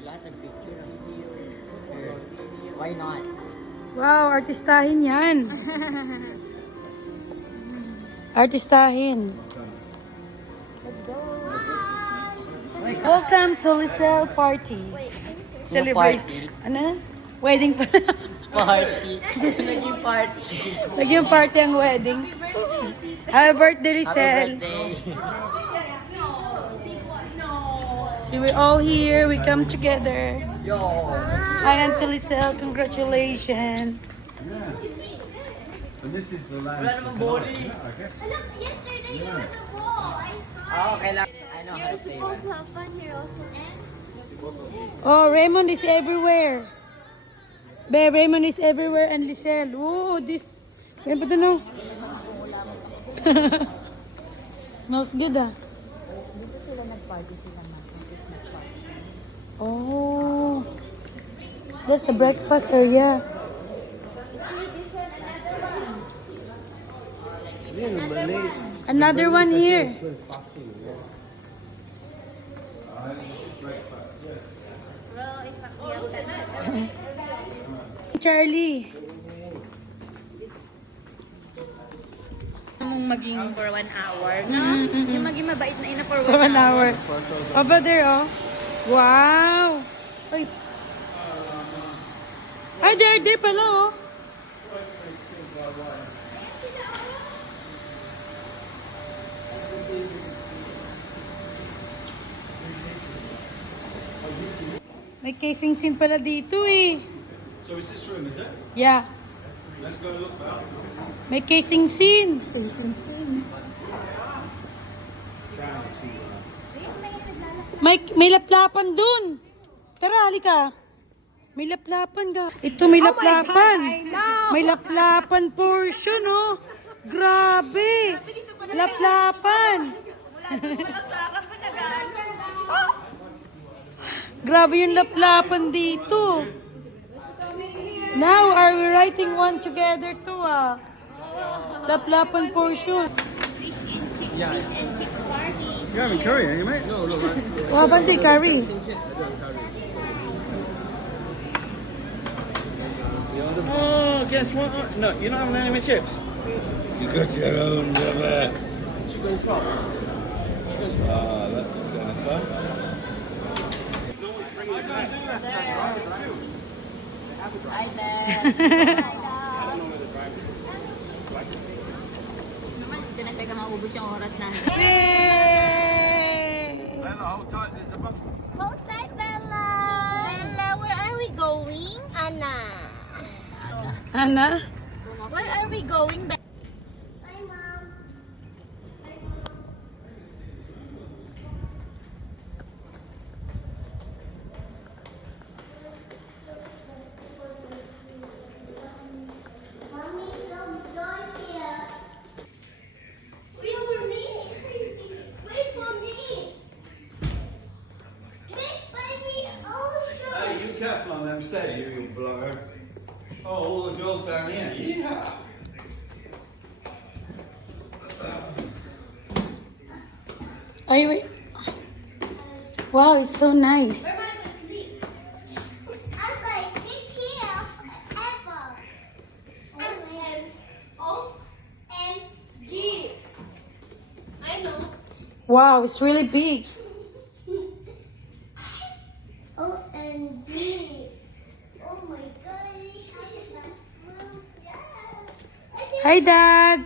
Lahat ng picture, video. Why not? Wow, artistahin yan. Artistahin. Welcome to Lisel Party. Celebrate. Ano? Wedding pa. Party. Naging party. Naging party ang wedding. Happy birthday, Lisel. See, we're all here. We come together. Yo. Hi, Auntie Lisel. Congratulations. And this is the land. Wala namang bowling. Look, yesterday there was a ball. I saw Oh, it. kailangan. I know how You're to say supposed that. to have fun here also, and Oh, Raymond is everywhere. Be, Raymond is everywhere and Lisel. Oh, this. Yan pa no? Smells good ah. dito sila nag-party sila ng Christmas party. Oh. That's the breakfast area. Another one here. Charlie. Maging for 1 hour, no? Yung maging mabait na ina for 1 For 1 hour. hour. Over there, oh. Wow. Ay. Ay, there pala, oh. May casing scene pala dito, eh. So is this room, is it? Yeah. Let's go look about. May casing scene. May laplapan dun. Tara, halika. May laplapan ka. Ito may laplapan. May laplapan portion, oh. Grabe. Laplapan. Grabe yung laplapan dito. Now, are we writing one together too, ah? Laplapan portion. Fish and chicks party. You're having curry, are you, mate? No, look, right. Wow, Banti, curry. Oh, guess what? No, you're not having any more chips. You got your own rubber. Chicken chop. Ah, that's Jennifer. Hi there. Naman, tinataga maubos yung oras namin. Yay! Hold tight, there's a bump. Hold tight, Bella. Bella, where are we going? Anna. Ana? Where are we going, Bella? Hi, Mom. Mommy, some joy here. Wait for me. Wait for me. Wait for me also. Hey, you careful on them stairs, you blower. Oh, all the girls down here. Yeah. Ay, wait. Wow, it's so nice. Where am I gonna sleep? I'm gonna sleep here forever. O-M-G. I know. Wow, it's really big. O-M-G. Oh my god. Hi, Dad.